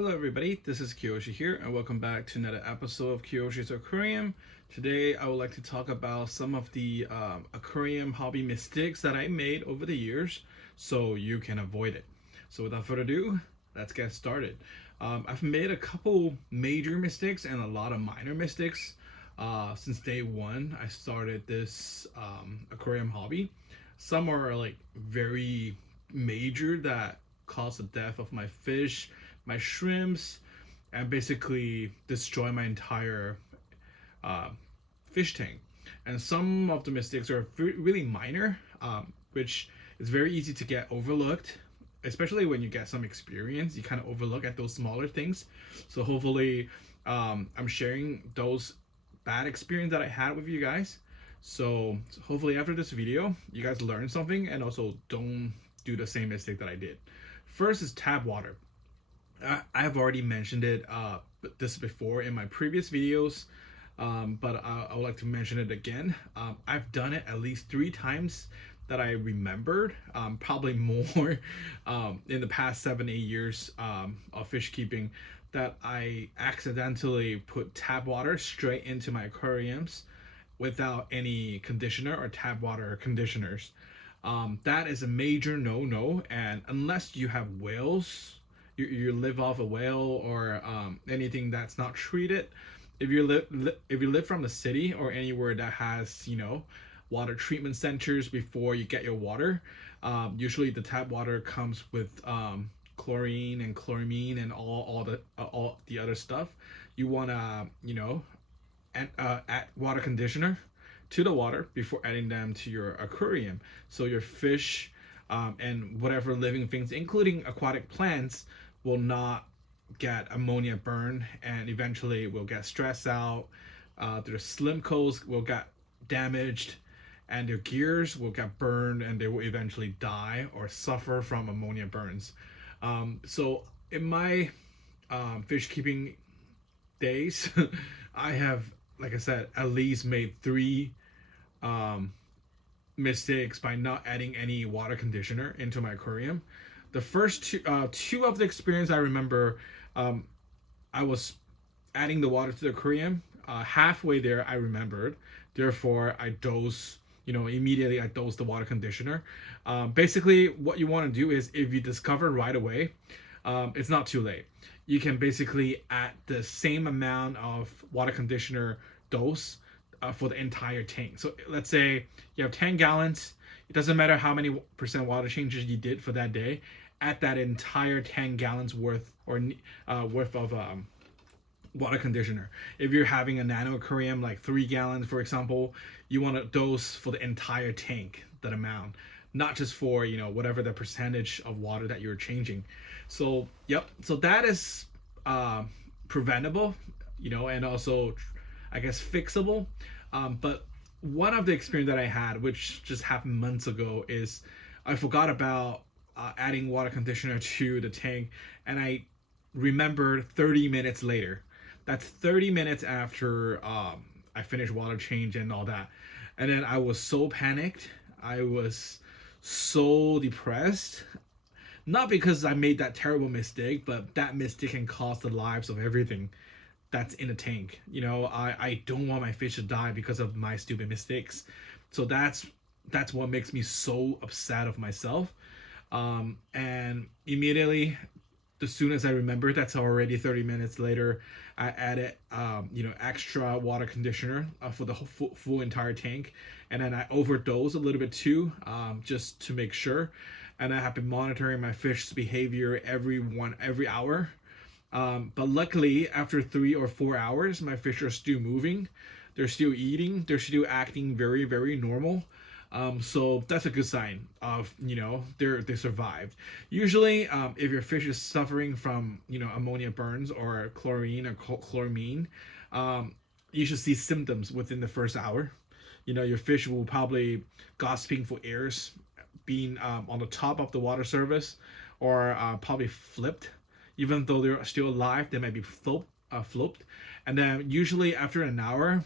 Hello everybody, this is Kiyoshi here and welcome back to another episode of Kiyoshi's Aquarium. Today I would like to talk about some of the aquarium hobby mistakes that I made over the years so you can avoid it. So without further ado, let's get started. I've made a couple major mistakes and a lot of minor mistakes since day one I started this aquarium hobby. Some are like very major that caused the death of my fish, my shrimps, and basically destroy my entire uh, fish tank. And some of the mistakes are really minor, which is very easy to get overlooked, especially when you get some experience. You kind of overlook at those smaller things. So hopefully, I'm sharing those bad experience that I had with you guys. So hopefully after this video, you guys learn something and also don't do the same mistake that I did. First is tap water. I've already mentioned this before in my previous videos, but I would like to mention it again. I've done it at least 3 times that I remembered, probably more in the past 7-8 years of fish keeping, that I accidentally put tap water straight into my aquariums without any conditioner or tap water conditioners. That is a major no-no, and unless you have whales, you live off a whale or anything that's not treated. If you live from the city or anywhere that has water treatment centers before you get your water, usually the tap water comes with chlorine and chloramine and all the other stuff. You wanna add water conditioner to the water before adding them to your aquarium, so your fish and whatever living things, including aquatic plants, will not get ammonia burn and eventually will get stressed out. Their slim coats will get damaged and their gears will get burned and they will eventually die or suffer from ammonia burns. So in my fish keeping days, I have, like I said, at least made 3 mistakes by not adding any water conditioner into my aquarium. The first two of the experience I remember, I was adding the water to the aquarium. Halfway there, I remembered. Therefore, I dose. Immediately I dose the water conditioner. Basically, what you want to do is, if you discover right away, it's not too late. You can basically add the same amount of water conditioner dose for the entire tank. So let's say you have 10 gallons. It doesn't matter how many percent water changes you did for that day. Add that entire 10 gallons worth of water conditioner. If you're having a nano aquarium like 3 gallons, for example, you want to dose for the entire tank that amount, not just for whatever the percentage of water that you're changing. So so that is preventable, and also I guess fixable. But one of the experience that I had, which just happened months ago, is I forgot about adding water conditioner to the tank, and I remembered 30 minutes later. That's 30 minutes after I finished water change and all that. And then I was so panicked. I was so depressed. Not because I made that terrible mistake, but that mistake can cost the lives of everything that's in the tank. I don't want my fish to die because of my stupid mistakes. So that's what makes me so upset of myself. And immediately, as soon as I remember, that's already 30 minutes later, I added extra water conditioner for the full entire tank, and then I overdosed a little bit too, just to make sure. And I have been monitoring my fish's behavior every hour. But luckily, after 3 or 4 hours, my fish are still moving. They're still eating. They're still acting very, very normal. So that's a good sign of they survived. Usually, if your fish is suffering from ammonia burns or chlorine or chloramine, you should see symptoms within the first hour. Your fish will probably gasping for airs, being on the top of the water surface, or probably flipped. Even though they're still alive, they might be flopped. And then usually after an hour,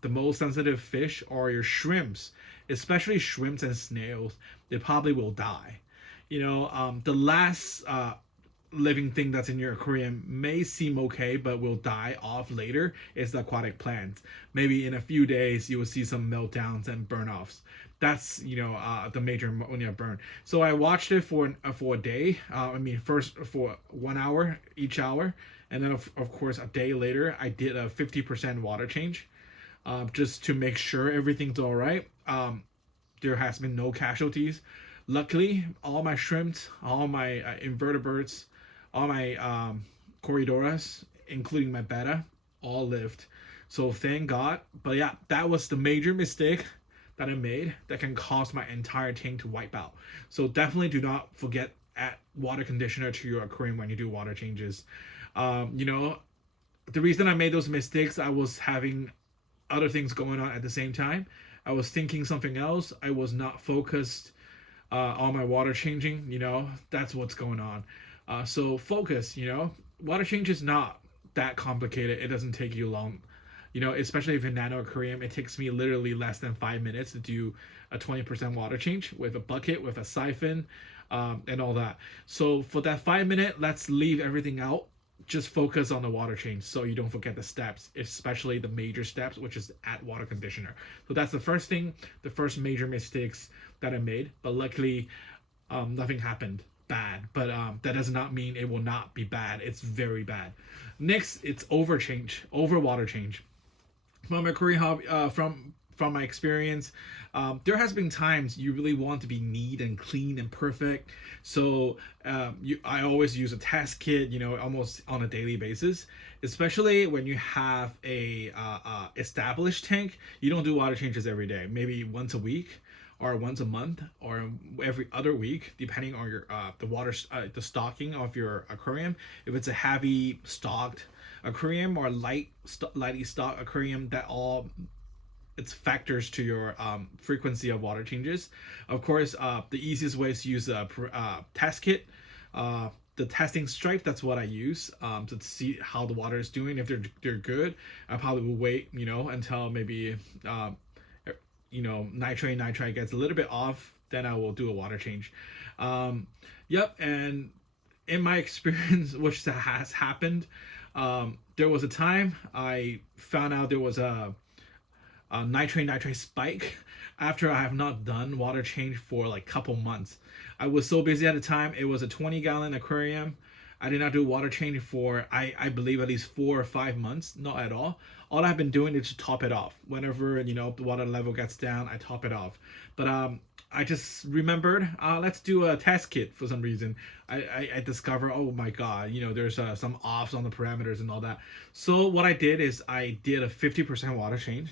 the most sensitive fish are your shrimps, especially shrimps and snails. They probably will die. The last living thing that's in your aquarium may seem okay but will die off later is the aquatic plants. Maybe in a few days you will see some meltdowns and burn offs. That's the major ammonia burn. So I watched it for a day. I mean, first for 1 hour each hour, and then of course a day later I did a 50% water change, just to make sure everything's all right. There has been no casualties. Luckily, all my shrimps, all my invertebrates, all my corridoras, including my betta, all lived. So thank God. But yeah, that was the major mistake that I made that can cause my entire tank to wipe out. So definitely do not forget add water conditioner to your aquarium when you do water changes. You know, the reason I made those mistakes, I was having other things going on at the same time. I was thinking something else. I was not focused on my water changing. That's what's going on. So focus. Water change is not that complicated. It doesn't take you long. Especially if in nano aquarium, it takes me literally less than 5 minutes to do a 20% water change with a bucket, with a siphon, and all that. So for that 5 minute, let's leave everything out. Just focus on the water change so you don't forget the steps, especially the major steps, which is add water conditioner. So that's the first thing, the first major mistakes that I made. But luckily, nothing happened bad. But that does not mean it will not be bad. It's very bad. Next, it's over water change. From my career hobby, from my experience, there has been times you really want to be neat and clean and perfect. So I always use a test kit, almost on a daily basis. Especially when you have a established tank, you don't do water changes every day. Maybe once a week, or once a month, or every other week, depending on your the stocking of your aquarium. If it's a heavy stocked aquarium or lightly stocked aquarium, that all it's factors to your frequency of water changes. Of course, the easiest way is to use a test kit. The testing stripe, that's what I use to see how the water is doing. If they're good, I probably will wait, until maybe nitrite gets a little bit off. Then I will do a water change. Yep, and in my experience, which has happened, there was a time I found out there was a nitrate spike after I have not done water change for like couple months. I was so busy at the time. It was a 20-gallon aquarium. I did not do water change for I believe at least 4 or 5 months, not at all. All I've been doing is to top it off. Whenever the water level gets down, I top it off. But I just remembered, let's do a test kit for some reason. I discovered, oh my god, there's some offs on the parameters and all that. So what I did is I did a 50% water change.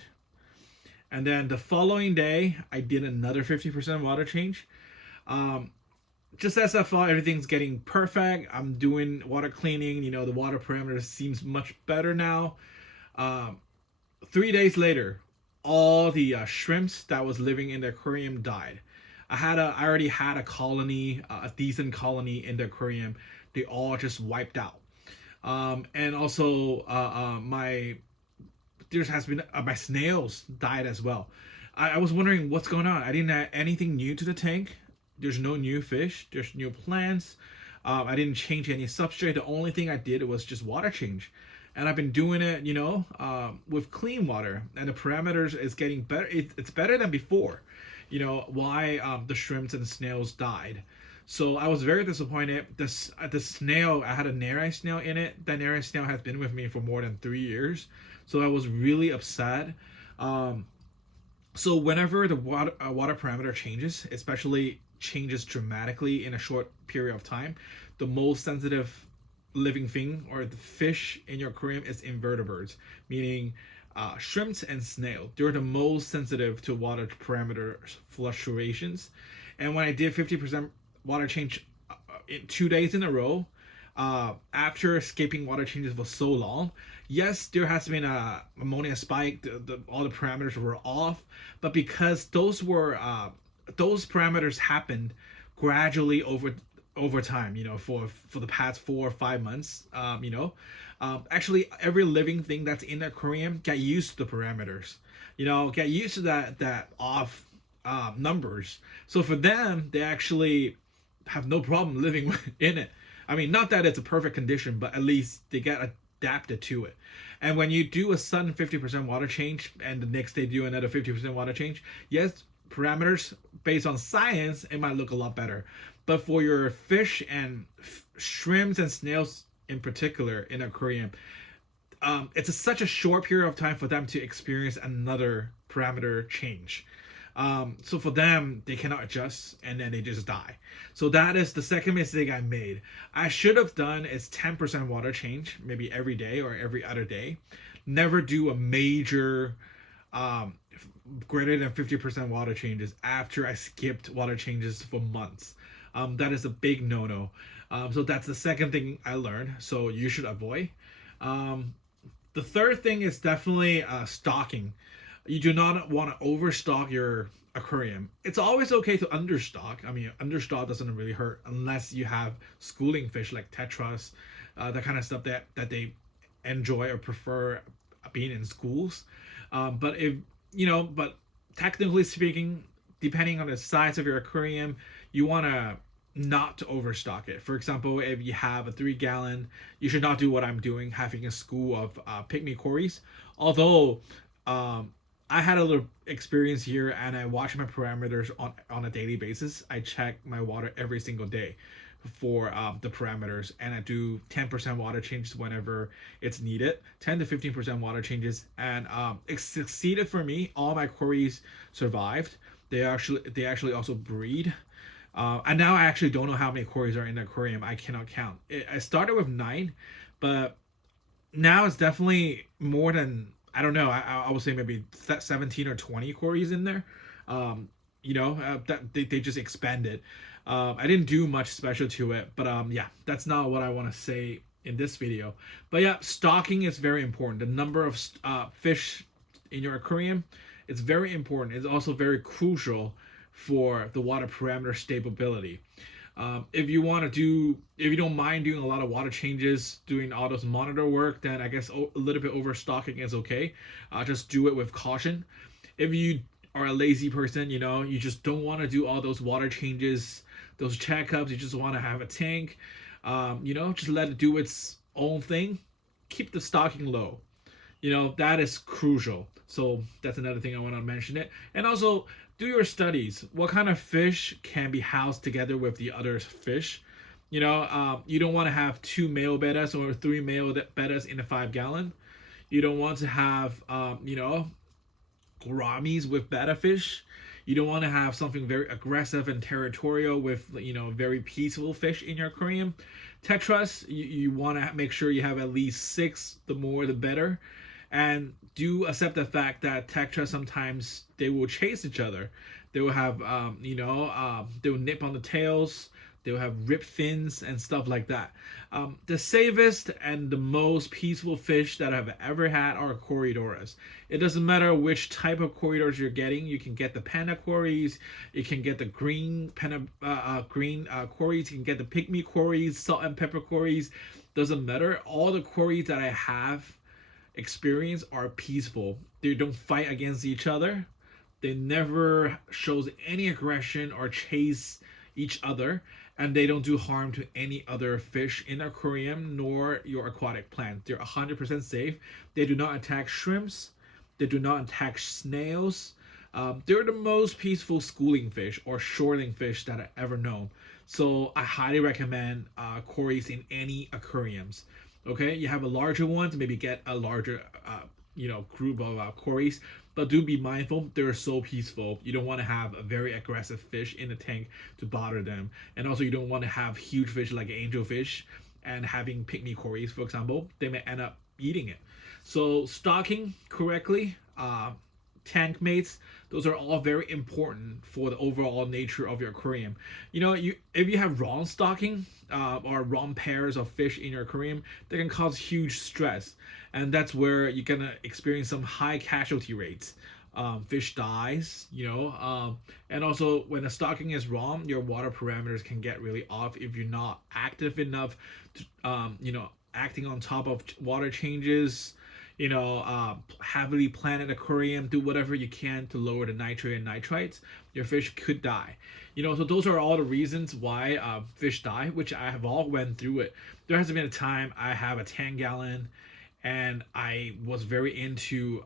And then the following day, I did another 50% water change. Just as I thought everything's getting perfect, I'm doing water cleaning, the water parameters seems much better now. 3 days later, all the shrimps that was living in the aquarium died. I already had a colony, a decent colony in the aquarium. They all just wiped out. And also my snails died as well. I was wondering what's going on. I didn't add anything new to the tank. There's no new fish. There's new plants. I didn't change any substrate. The only thing I did was just water change. And I've been doing it, with clean water. And the parameters is getting better. It's better than before. Why the shrimps and the snails died. So I was very disappointed. The snail, I had a Neri snail in it. That Neri snail has been with me for more than 3 years. So I was really upset. So whenever the water parameter changes, especially changes dramatically in a short period of time, the most sensitive living thing or the fish in your aquarium is invertebrates, meaning shrimps and snail. They're the most sensitive to water parameter fluctuations. And when I did 50% water change in 2 days in a row, after escaping water changes for so long, yes, there has been a ammonia spike. All the parameters were off, but because those parameters happened gradually over time, for the past 4 or 5 months, actually every living thing that's in the aquarium get used to the parameters, get used to that off numbers. So for them, they actually have no problem living in it. I mean, not that it's a perfect condition, but at least they get adapted to it. And when you do a sudden 50% water change and the next day do another 50% water change, yes, parameters based on science, it might look a lot better. But for your fish and shrimps and snails in particular in aquarium, it's such a short period of time for them to experience another parameter change. So for them, they cannot adjust and then they just die. So that is the second mistake I made. I should have done is 10% water change, maybe every day or every other day. Never do a major greater than 50% water changes after I skipped water changes for months. That is a big no-no. So that's the second thing I learned. So you should avoid. The third thing is definitely stocking. You do not want to overstock your aquarium. It's always okay to understock. I mean, understock doesn't really hurt unless you have schooling fish like tetras, that kind of stuff that they enjoy or prefer being in schools. But if but technically speaking, depending on the size of your aquarium, you want to not to overstock it. For example, if you have a 3 gallon, you should not do what I'm doing, having a school of pygmy cories. Although I had a little experience here and I watch my parameters on a daily basis. I check my water every single day for the parameters, and I do 10% water changes whenever it's needed, 10 to 15% water changes, and it succeeded for me. All my cories survived. They actually also breed. And now I actually don't know how many cories are in the aquarium. I cannot count. I started with 9, but now it's definitely more than, I don't know. I would say maybe 17 or 20 cories in there. That they just expanded. I didn't do much special to it, but yeah, that's not what I want to say in this video. But yeah, stocking is very important. The number of fish in your aquarium is very important. It's also very crucial for the water parameter stability. If you don't mind doing a lot of water changes, doing all those monitor work, then I guess a little bit overstocking is okay. Just do it with caution. If you are a lazy person, you just don't want to do all those water changes, those checkups, you just want to have a tank, just let it do its own thing. Keep the stocking low. That is crucial. So that's another thing I want to mention it. And also, do your studies. What kind of fish can be housed together with the other fish? You don't want to have 2 male bettas or 3 male bettas in a 5 gallon. You don't want to have, gouramis with betta fish. You don't want to have something very aggressive and territorial with, very peaceful fish in your aquarium. Tetras, you want to make sure you have at least 6, the more the better. And do accept the fact that tetras sometimes they will chase each other. They will have, they will nip on the tails. They will have ripped fins and stuff like that. The safest and the most peaceful fish that I've ever had are Corydoras. It doesn't matter which type of Corydoras you're getting. You can get the panda cories. You can get the green cories. You can get the pygmy cories, salt and pepper cories. Doesn't matter. All the cories that I have experience are peaceful. They don't fight against each other. They never shows any aggression or chase each other, and they don't do harm to any other fish in the aquarium nor your aquatic plant. They're 100% safe. They do not attack shrimps. They do not attack snails. They're the most peaceful schooling fish or shoreling fish that I've ever known. So I highly recommend cories in any aquariums. Okay, you have a larger one to maybe get a larger, group of cories, but do be mindful. They're so peaceful. You don't want to have a very aggressive fish in the tank to bother them, and also you don't want to have huge fish like angelfish and having pygmy cories, for example. They may end up eating it. So stocking correctly, tank mates, those are all very important for the overall nature of your aquarium. If you have wrong stocking or wrong pairs of fish in your aquarium, they can cause huge stress, and that's where you're gonna experience some high casualty rates. Fish dies, and also when the stocking is wrong, your water parameters can get really off if you're not active enough to, acting on top of water changes. heavily planted aquarium, do whatever you can to lower the nitrate and nitrites, your fish could die. So those are all the reasons why fish die, which I have all went through it. There has been a time I have a 10 gallon, and I was very into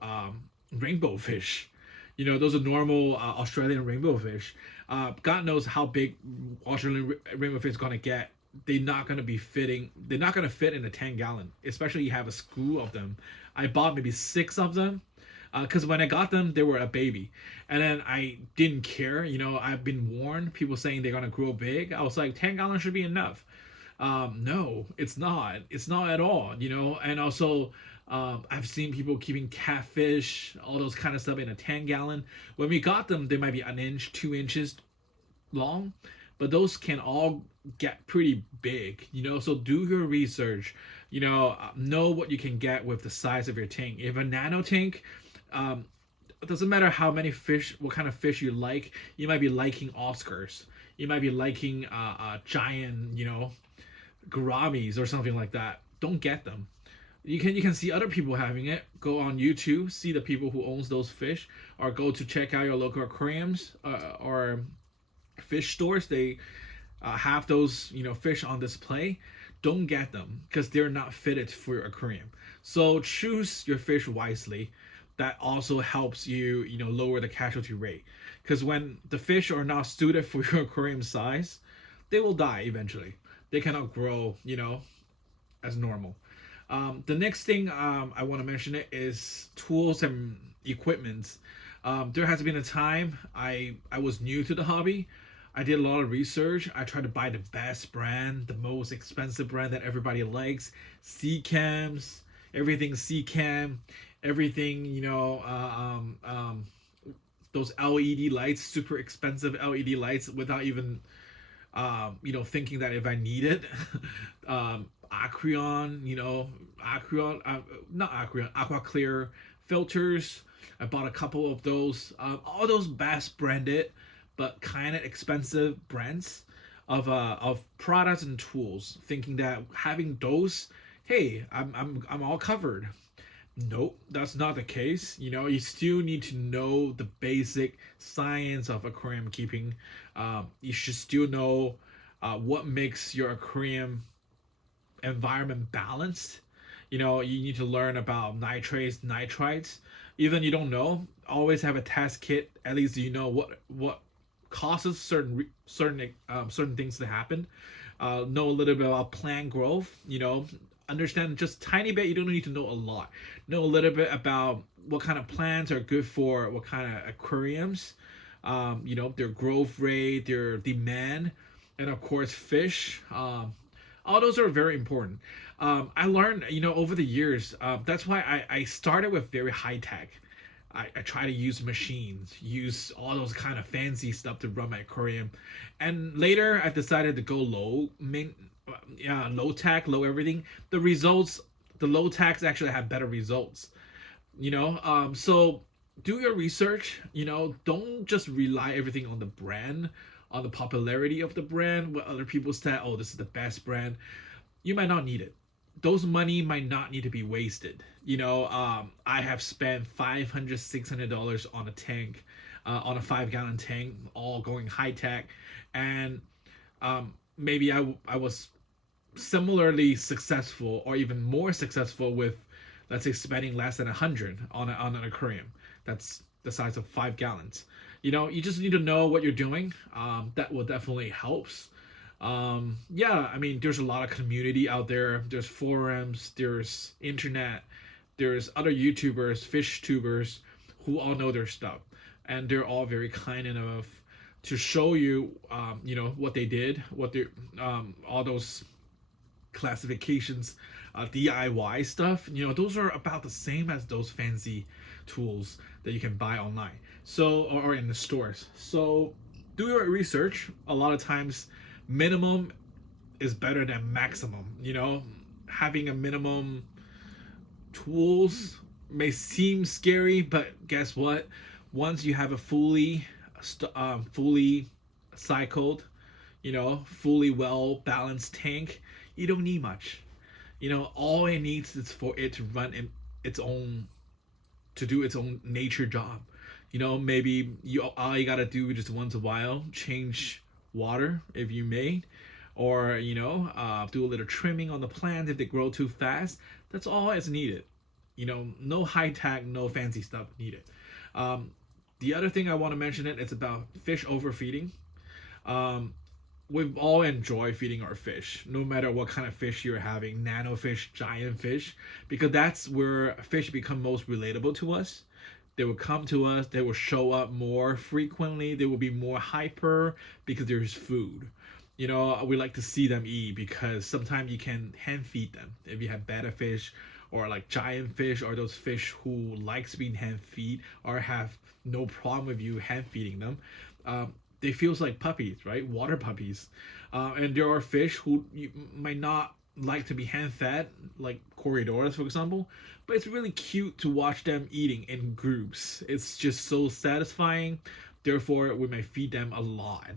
rainbow fish. Those are normal Australian rainbow fish. God knows how big Australian rainbow fish is gonna get. They're not gonna be fitting. They're not gonna fit in a 10 gallon, especially you have a school of them. I bought maybe 6 of them, because when I got them, they were a baby, and then I didn't care. I've been warned, people saying they're gonna grow big. I was like, 10 gallons should be enough. No, it's not. It's not at all. And also, I've seen people keeping catfish, all those kind of stuff in a 10 gallon. When we got them, they might be an inch, 2 inches long, but those can all get pretty big. So do your research. Know what you can get with the size of your tank. If a nano tank, it doesn't matter how many fish, what kind of fish you like. You might be liking Oscars. You might be liking giant, gouramis or something like that. Don't get them. You can see other people having it. Go on YouTube, see the people who owns those fish, or go to check out your local aquariums or fish stores. They have those fish on display. Don't get them because they're not fitted for your aquarium. So choose your fish wisely. That also helps you lower the casualty rate, because when the fish are not suited for your aquarium size, they will die eventually. They cannot grow as normal. The next thing I want to mention it is tools and equipment. There has been a time I was new to the hobby. I did a lot of research. I tried to buy the best brand, the most expensive brand that everybody likes. C-cams, everything C-cam, everything, those LED lights, super expensive LED lights, without even, thinking that if I need it. Aquarium, not Aquarium, Aqua Clear filters. I bought a couple of those. All those best branded, but kind of expensive brands of products and tools, thinking that having those, hey, I'm all covered. Nope, that's not the case. You still need to know the basic science of aquarium keeping. You should still know what makes your aquarium environment balanced. You need to learn about nitrates, nitrites. Even you don't know, always have a test kit. At least you know what causes certain things to happen. Know a little bit about plant growth. Understand just tiny bit. You don't need to know a lot. Know a little bit about what kind of plants are good for what kind of aquariums. Their growth rate, their demand, and of course fish. All those are very important. I learned, over the years. That's why I started with very high tech. I try to use machines, use all those kind of fancy stuff to run my aquarium, and later I decided to go low tech, low everything. The low techs actually have better results. So do your research. Don't just rely everything on the brand, on the popularity of the brand, what other people say, oh, this is the best brand. You might not need it. Those money might not need to be wasted. I have spent $500-$600 on a tank, on a 5 gallon tank, all going high tech, and maybe I was similarly successful or even more successful with, let's say, spending less than 100 on an aquarium that's the size of 5 gallons. You just need to know what you're doing. That will definitely helps. There's a lot of community out there. There's forums, there's internet, there's other YouTubers, fish tubers, who all know their stuff, and they're all very kind enough to show you, what they did, what they, all those classifications, DIY stuff. Those are about the same as those fancy tools that you can buy online. So, or in the stores. So, do your research. A lot of times, minimum is better than maximum. Having a minimum tools may seem scary, but guess what? Once you have a fully cycled, fully well balanced tank, you don't need much. All it needs is for it to run its own to do its own nature job. Maybe all you gotta do just once a while, change water if you may, or do a little trimming on the plants if they grow too fast. That's all is needed. No high tech, no fancy stuff needed. Um, the other thing I want to mention it's about fish overfeeding. Um, we've all enjoyed feeding our fish, no matter what kind of fish you're having, nano fish, giant fish, because that's where fish become most relatable to us. They will come to us, they will show up more frequently, they will be more hyper because there's food. We like to see them eat because sometimes you can hand feed them. If you have betta fish or like giant fish or those fish who likes being hand feed or have no problem with you hand feeding them, they feels like puppies, right? Water puppies. And there are fish who you might not like to be hand fed, like corridors, for example. But it's really cute to watch them eating in groups. It's just so satisfying. Therefore, we may feed them a lot.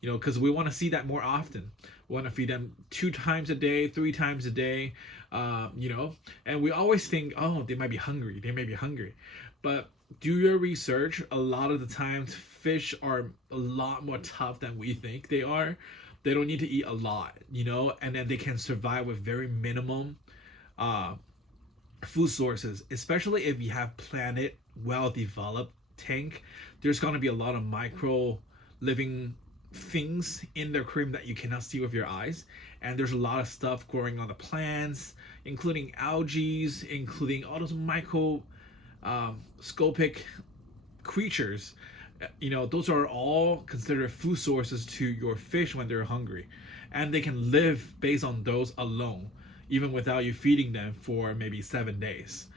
Because we want to see that more often. We want to feed them 2 times a day, 3 times a day. And we always think, oh, they might be hungry. They may be hungry, but do your research. A lot of the times fish are a lot more tough than we think they are. They don't need to eat a lot, and then they can survive with very minimum uh, food sources, especially if you have planet well developed tank. There's going to be a lot of micro living things in the aquarium that you cannot see with your eyes, and there's a lot of stuff growing on the plants, including algae, including all those micro scopic creatures. Those are all considered food sources to your fish when they're hungry, and they can live based on those alone, even without you feeding them for maybe 7 days.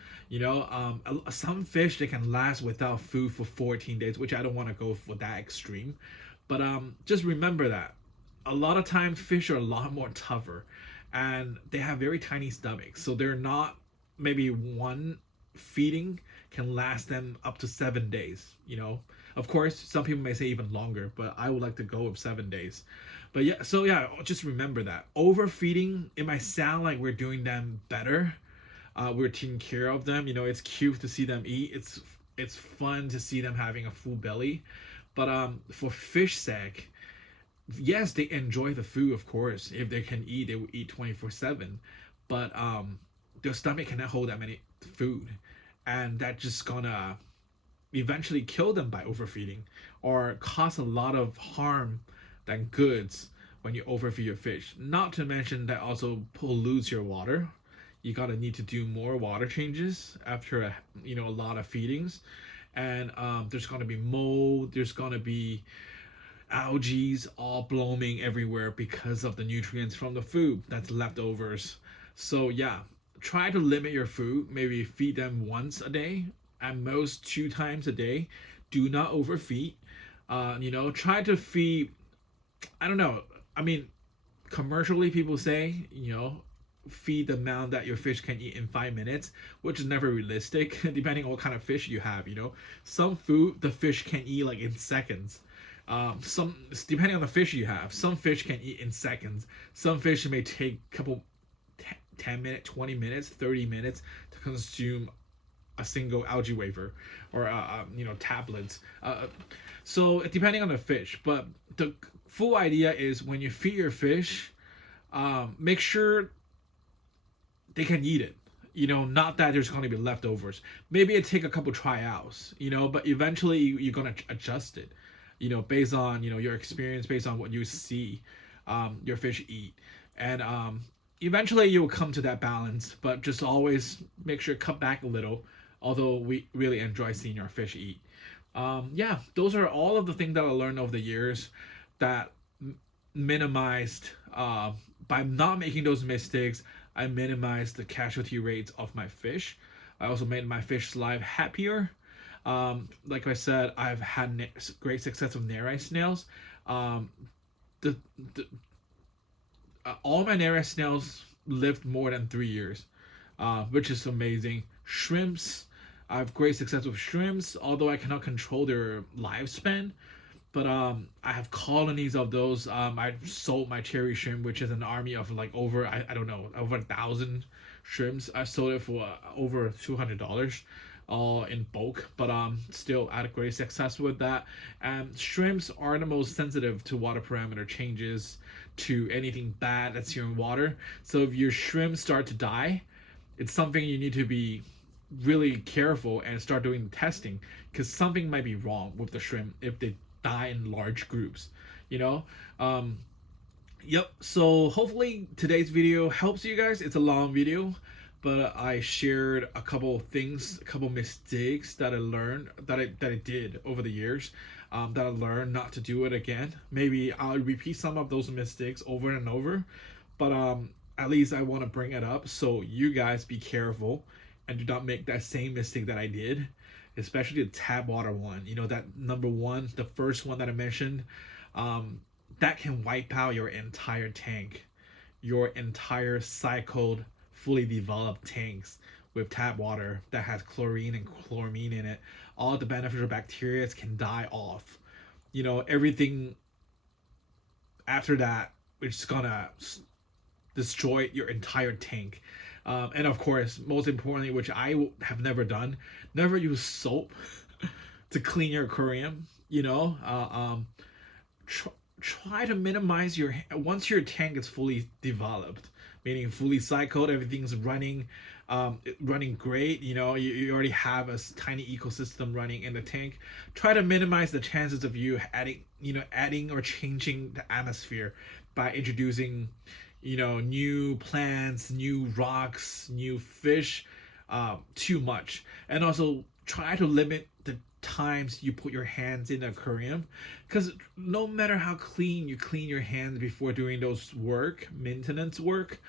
Some fish, they can last without food for 14 days, which I don't want to go for that extreme. But just remember that a lot of times fish are a lot more tougher, and they have very tiny stomachs, so they're not, maybe one feeding can last them up to 7 days. Of course, some people may say even longer, but I would like to go with 7 days. But yeah, so yeah, just remember that overfeeding, it might sound like we're doing them better. We're taking care of them. It's cute to see them eat. It's fun to see them having a full belly. But for fish sake, yes, they enjoy the food, of course. If they can eat, they will eat 24/7. But their stomach cannot hold that many food, and that just gonna eventually kill them by overfeeding, or cause a lot of harm than goods when you overfeed your fish. Not to mention that also pollutes your water. You gotta need to do more water changes after a lot of feedings, and there's gonna be mold. There's gonna be algae all blooming everywhere because of the nutrients from the food that's leftovers. So yeah, try to limit your food. Maybe feed them once a day, at most 2 times a day. Do not overfeed. Try to feed. I don't know. I mean, commercially, people say feed the amount that your fish can eat in 5 minutes, which is never realistic. Depending on what kind of fish you have, some food the fish can eat like in seconds. Some depending on the fish you have, some fish can eat in seconds. Some fish may take a couple 10 minutes, 20 minutes, 30 minutes to consume a single algae wafer or tablets. So depending on the fish, but the full idea is when you feed your fish, make sure they can eat it. Not that there's going to be leftovers. Maybe it take a couple tryouts, but eventually you're going to adjust it, based on your experience, based on what you see your fish eat, and eventually you'll come to that balance. But just always make sure cut back a little. Although we really enjoy seeing our fish eat. Yeah, those are all of the things that I learned over the years that minimized, by not making those mistakes, I minimized the casualty rates of my fish. I also made my fish's life happier. Like I said, I've had great success with Neri snails. The all my Neri snails lived more than 3 years, which is amazing. Shrimps, I have great success with shrimps, although I cannot control their lifespan. But I have colonies of those. I sold my cherry shrimp, which is an army of like over I don't know, over 1,000 shrimps. I sold it for over $200, all in bulk. But still had great success with that. And shrimps are the most sensitive to water parameter changes, to anything bad that's here in water. So if your shrimp start to die, it's something you need to be really careful and start doing the testing, because something might be wrong with the shrimp if they die in large groups, you know. um yep, so hopefully today's video helps you guys. It's a long video, but I shared a couple of things, a couple of mistakes that I learned, that I did over the years, that I learned not to do it again. Maybe I'll repeat some of those mistakes over and over, but at least I want to bring it up so you guys be careful and do not make that same mistake that I did, especially the tap water one. You know, that number one, the first one that I mentioned, that can wipe out your entire tank, your entire cycled, fully developed tanks with tap water that has chlorine and chloramine in it. All the beneficial bacteria can die off. You know, everything after that, it's gonna destroy your entire tank. And of course, most importantly, which I have never done, never use soap to clean your aquarium. You know, tr- try to minimize your, once your tank is fully developed, meaning fully cycled, everything's running, running great. You know, you already have a tiny ecosystem running in the tank. Try to minimize the chances of you adding, adding or changing the atmosphere by introducing, new plants, new rocks, new fish, too much. And also try to limit the times you put your hands in the aquarium, because no matter how clean you clean your hands before doing those work, maintenance work,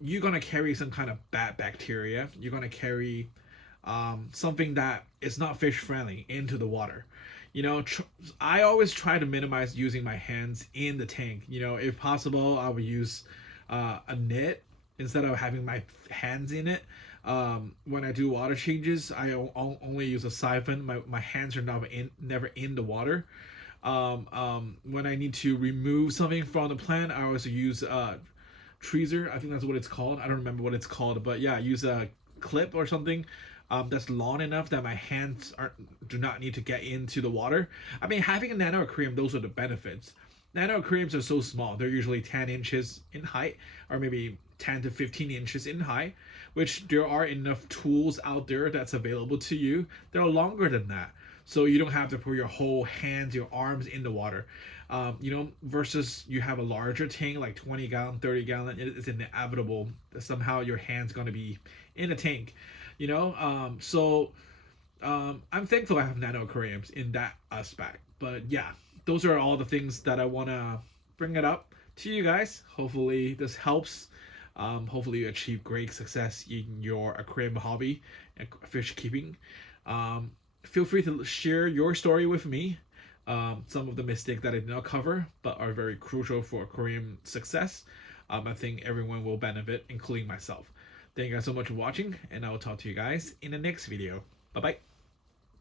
you're gonna carry some kind of bad bacteria. You're gonna carry something that is not fish friendly into the water. You know, I always try to minimize using my hands in the tank. You know, if possible, I would use a net instead of having my hands in it. When I do water changes, I only use a siphon. My hands are never in the water. When I need to remove something from the plant, I always use tweezer. I think that's what it's called. I don't remember what it's called, but yeah, use a clip or something that's long enough that my hands do not need to get into the water. I mean, having a nano aquarium, those are the benefits. Nano aquariums are so small; they're usually 10 inches in height, or maybe 10 to 15 inches in height. Which there are enough tools out there that's available to you. They're longer than that, so you don't have to put your whole hands, your arms in the water. Versus you have a larger tank like 20 gallon, 30 gallon, it's inevitable that somehow your hand's gonna be in a tank. I'm thankful I have nano aquariums in that aspect. But yeah, those are all the things that I wanna bring it up to you guys. Hopefully this helps. Hopefully you achieve great success in your aquarium hobby and fish keeping. Feel free to share your story with me. Some of the mistakes that I did not cover but are very crucial for aquarium success. I think everyone will benefit, including myself. Thank you guys so much for watching, and I will talk to you guys in the next video. Bye bye.